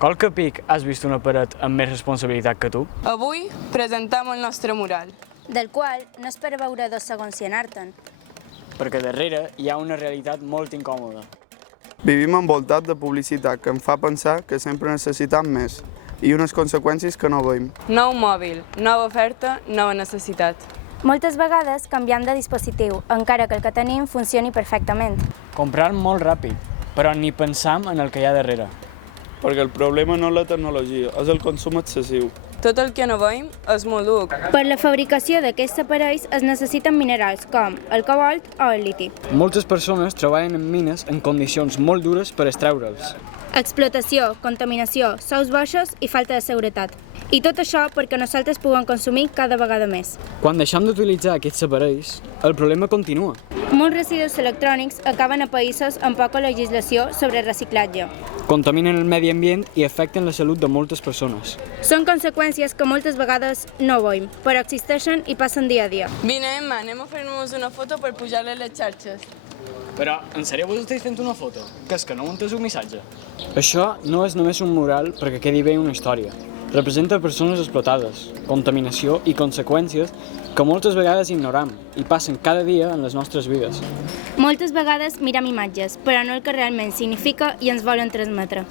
Qualque pic has vist una paret amb més responsabilitat que tu? Avui presentem el nostre mural. Del qual no és per veure 2 segons i anar-te'n. Perquè darrere hi ha una realitat molt incòmoda. Vivim envoltat de publicitat que em fa pensar que sempre necessitam més i unes conseqüències que no veiem. Nou mòbil, nova oferta, nova necessitat. Moltes vegades canviem de dispositiu, encara que el que tenim funcioni perfectament. Comprar molt ràpid, però ni pensam en el que hi ha darrere. Perquè el problema no és la tecnologia, és el consum excessiu. Tot el que no veiem és molt dur. Per la fabricació d'aquests aparells es necessiten minerals com el cobalt o el liti. Moltes persones treballen en mines en condicions molt dures per extreure'ls. Explotació, contaminació, sous baixos i falta de seguretat. I tot això perquè nosaltres puguem consumir cada vegada més. Quan deixem d'utilitzar aquests aparells, el problema continua. Molts residus electrònics acaben a països amb poca legislació sobre reciclatge. Contaminen el medi ambient i afecten la salut de moltes persones. Són conseqüències que moltes vegades no veiem, però existeixen i passen dia a dia. Vine, Emma, anem a fer-nos una foto per pujar-la a les xarxes. Però, en sèrio vos esteu fent una foto? Que és que no ho entès un missatge? Això no és només un mural perquè quedi bé una història. Representa persones explotades, contaminació i conseqüències que moltes vegades ignoram i passen cada dia en les nostres vides. Moltes vegades mirem imatges, però no el que realment significa i ens volen transmetre.